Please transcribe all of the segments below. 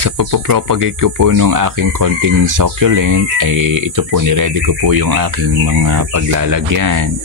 Sa pagpapropagate ko po nung aking konting succulent ay ito po, niready ko po yung aking mga paglalagyan.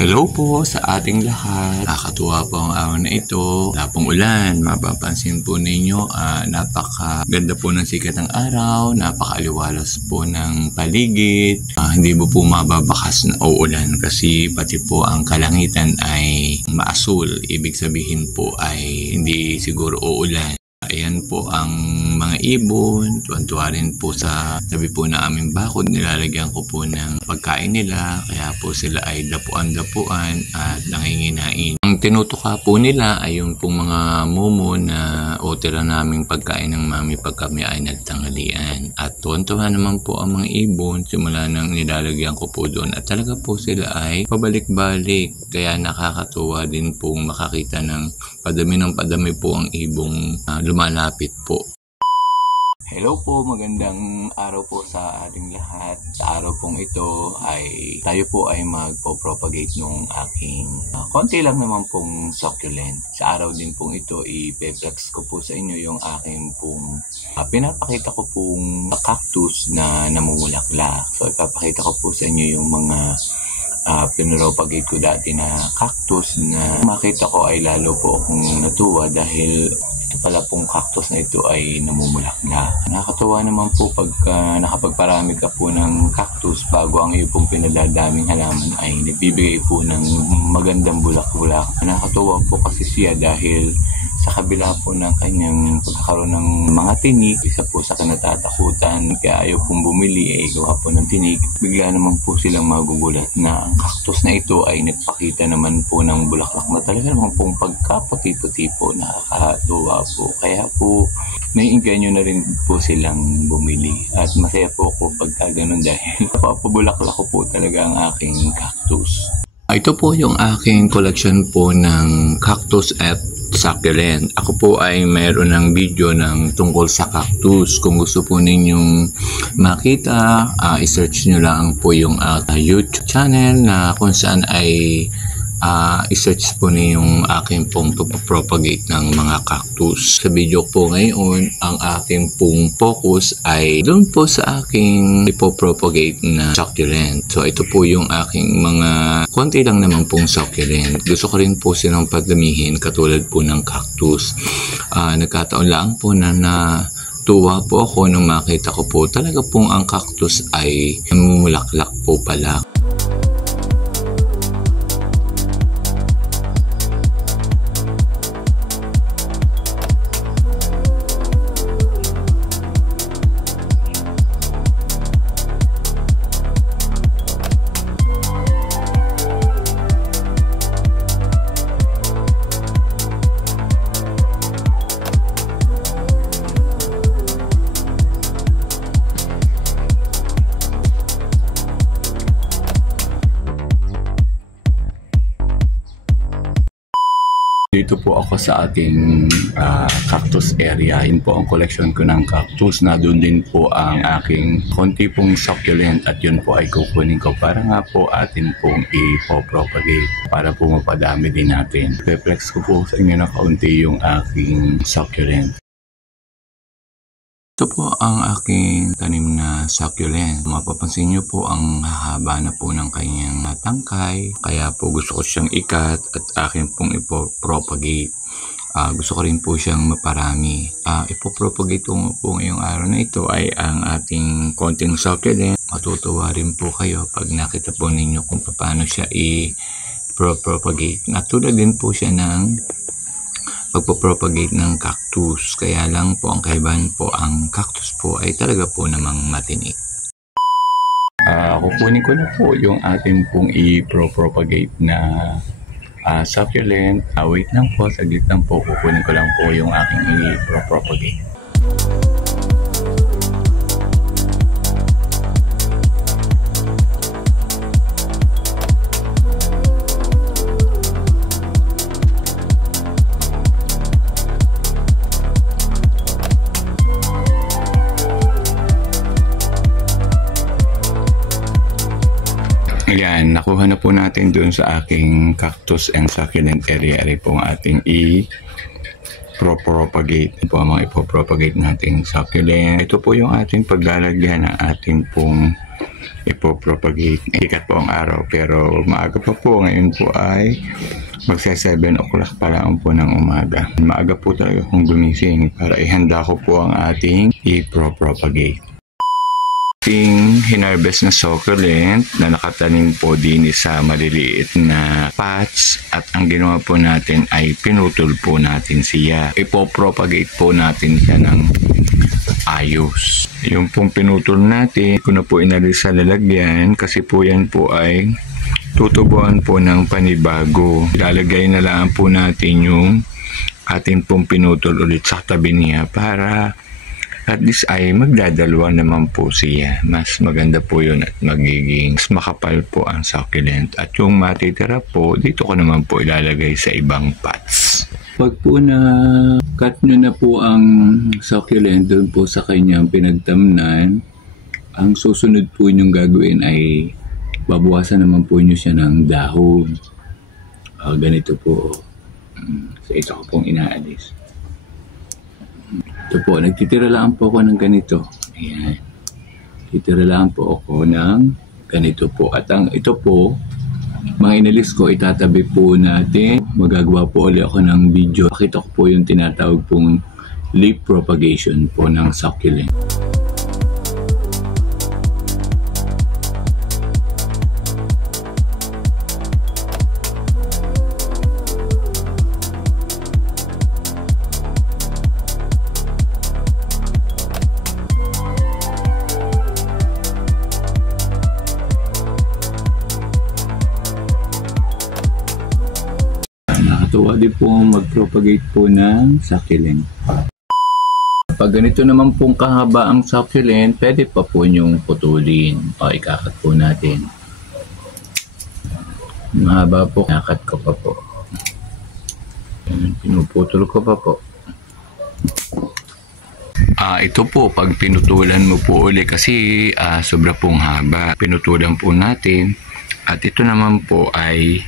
Hello po sa ating lahat. Nakakatuwa po ang araw na ito. Wala pong ulan. Mapapansin po ninyo, napakaganda po ng sikat ng araw. Napakaliwalas po ng paligid. Hindi po mababakas na uulan kasi pati po ang kalangitan ay maasul. Ibig sabihin po ay hindi siguro uulan. Ayan po ang mga ibon, tuwan-tuwa rin po sa tabi po na aming bakod. Nilalagyan ko po ng pagkain nila, kaya po sila ay dapuan-dapuan at nanginginain. Ang tinutuka po nila ay yung pong mga mumo na o tira naming pagkain ng mami pag kami ay nagtanghalian. At tuwan-tuwa naman po ang mga ibon, simula nang nilalagyan ko po doon. At talaga po sila ay pabalik-balik, kaya nakakatuwa din pong makakita ng padami po ang ibong lumalapit po. Hello po, magandang araw po sa ating lahat. Sa araw pong ito ay tayo po ay magpo-propagate nung aking konti lang naman pong succulent. Sa araw din pong ito, i-flex ko po sa inyo yung aking pong pinapakita ko pong cactus na namumulaklak. So ipapakita ko po sa inyo yung mga pinropagate ko dati na cactus na makita ko ay lalo po akong natuwa dahil ito pala pong cactus na ito ay namumulaklak. Nakakatuwa naman po pag nakapagparami ka po ng cactus bago ang iyo pong pinadadaming halaman ay nagbibigay po ng magandang bulak-bulak. Nakakatuwa po kasi siya dahil sa kabila po ng kanyang pagkakaroon ng mga tinik, isa po sa kinatatakutan, kaya ayaw pong bumili ay gawa po ng tinik. Bigla naman po silang magugulat na ang cactus na ito ay nagpakita naman po ng bulaklak na talaga naman pong pagkaputi-puti po, nakakatuwa po. Kaya po naiinganyo na rin po silang bumili at masaya po ako pagka ganun dahil napapabulaklak ko po talaga ang aking cactus. Ito po yung aking collection po ng cactus at succulent. Ako po ay mayroon ng video ng tungkol sa cactus. Kung gusto po ninyong makita, i-search nyo lang po yung YouTube channel na kung saan ay i-search po niyo yung aking pong propagate ng mga cactus. Sa video po ngayon, ang aking pong focus ay doon po sa aking ipopropagate na succulent. So ito po yung aking mga konti lang naman pong succulent. Gusto ko rin po silang padamihin katulad po ng cactus. Nagkataon lang po na tuwa po ako nung makita ko po talaga pong ang cactus ay namumulaklak po pala. Dito po ako sa ating cactus area. Yun po ang collection ko ng cactus. Na doon din po ang aking konti pong succulent at yun po ay kukunin ko para nga po atin pong ipopropagate para po mapadami din natin. Reflex ko po sa inyo na kaunti yung aking succulent. Ito po ang aking tanim na succulent. Mapapansin nyo po ang hahaba na po ng kanyang tangkay. Kaya po gusto ko siyang ikat at akin pong ipopropagate. Gusto ko rin po siyang maparami. Ipopropagate ko po ngayong araw na ito ay ang ating konting succulent. Matutuwa rin po kayo pag nakita po ninyo kung paano siya i-propagate. Natulad din po siya ng pagpapropagate ng cactus. Kaya lang po ang kaibahan po, ang cactus po ay talaga po namang matinik. Kukunin ko na po yung ating pong i-propagate na succulent. Wait lang po, saglit lang po. Kukunin ko lang po yung aking i-propagate. Ayan, nakuha na po natin doon sa aking cactus and succulent area. Ari po ang ating propagate po ang mga ipopropagate nating succulent. Ito po yung ating paglalagyan ng ating pong ipopropagate. Ikat po ang araw pero maaga pa po. Ngayon po ay magsa 7 o'clock pa lang po ng umaga. Maaga po talaga kung gumising para ihanda ko po ang ating ipopropagate. Ating hinarvest na succulent na nakatanim po din sa maliliit na pots at ang ginawa po natin ay pinutol po natin siya. Ipopropagate po natin siya ng ayos. Yung pong pinutol natin, ko na po inalis sa lalagyan kasi po yan po ay tutubuan po ng panibago. Ilalagay na lang po natin yung ating pong pinutol ulit sa tabi niya para at least ay magdadalawa naman po siya. Mas maganda po yun at magiging mas makapal po ang succulent. At yung matitira po, dito ko naman po ilalagay sa ibang pots. Pag po na cut nyo na po ang succulent doon po sa kanyang pinagtamnan, ang susunod po nyong gagawin ay babawasan naman po nyo siya ng dahon. Ganito po. Sa isa ko pong inaalis. Ito po, nagtitira lang po ako ng ganito. Ayan. Titira lang po ako ng ganito po. At ito po, mga inalis ko, itatabi po natin. Magagawa po ulit ako ng video. Pakita ko po yung tinatawag pong leaf propagation po ng succulent. Nakatuwa din po mag-propagate po ng succulent. Pag ganito naman pong kahaba ang succulent, pwede pa po nyong putulin. O, ikakat po natin. Mahaba po, ikakat ko pa po. Pinuputol ko pa po. Ito po, pag pinutulan mo po uli kasi sobra pong haba. Pinutulan po natin. At ito naman po ay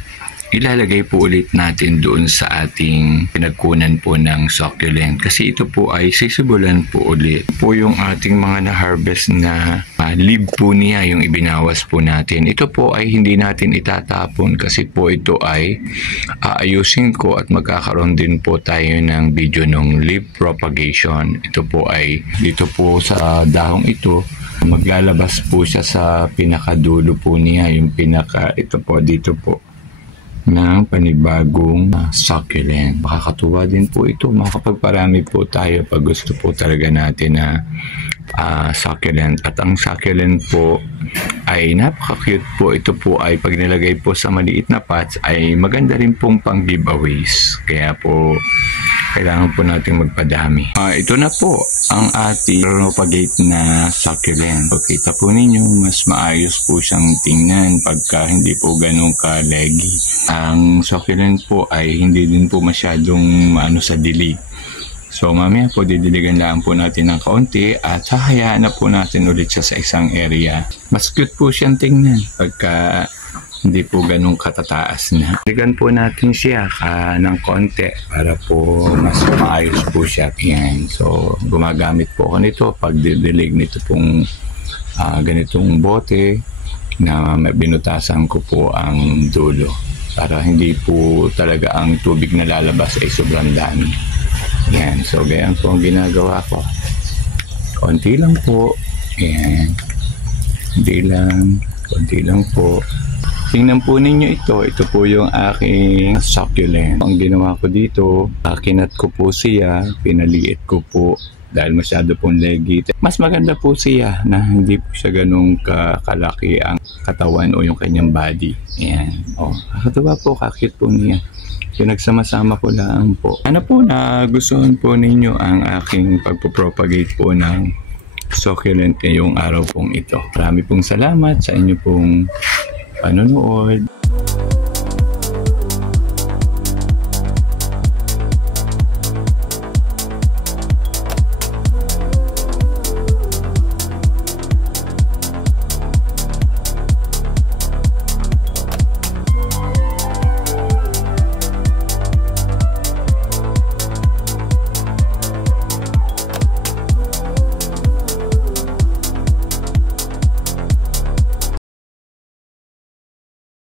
ilalagay po ulit natin doon sa ating pinagkunan po ng succulent kasi ito po ay sisibulan po ulit. Po yung ating mga na-harvest na leaf po niya yung ibinawas po natin. Ito po ay hindi natin itatapon kasi po ito ay aayusin ko at magkakaroon din po tayo ng video ng leaf propagation. Ito po ay dito po sa dahong ito. Maglalabas po siya sa pinakadulo po niya, yung ito po dito po ng panibagong succulent. Makakatuwa din po ito. Makakapagparami po tayo pag gusto po talaga natin na succulent. At ang succulent po ay napaka-cute po. Ito po ay pag nilagay po sa maliit na pots ay maganda rin pong pang giveaways. Kaya po kailangan po natin magpadami. Ito na po ang ating propagate na succulent. Pagkita po ninyo, mas maayos po siyang tingnan pagka hindi po ganun ka-leggy. Ang succulent po ay hindi din po masyadong sa dilig. So mamaya po didiligan lang po natin ng kaunti at hahayaan na po natin ulit siya sa isang area. Mas cute po siyang tingnan pagka hindi po ganun katataas na. Diligan po natin siya ng konti para po mas maayos po siya. Yan. So gumagamit po ako nito pag didilig nito pong ganitong bote na binutasan ko po ang dulo para hindi po talaga ang tubig na lalabas ay sobrang dami. Yan. So ganyan po ang ginagawa ko. Konti lang po. Yan. Konti lang po. Tingnan po ninyo ito. Ito po yung aking succulent. Ang ginawa ko dito, kinat ko po siya, pinaliit ko po dahil masyado pong leggy. Mas maganda po siya na hindi po siya ganun kalaki ang katawan o yung kanyang body. Ayan. Kakatuwa po, kakit po niya. Pinagsama-sama ko lang po. Ano po na gustuhan po ninyo ang aking pagpropagate po ng succulent ngayong araw pong ito. Marami pong salamat sa inyo pong panonood.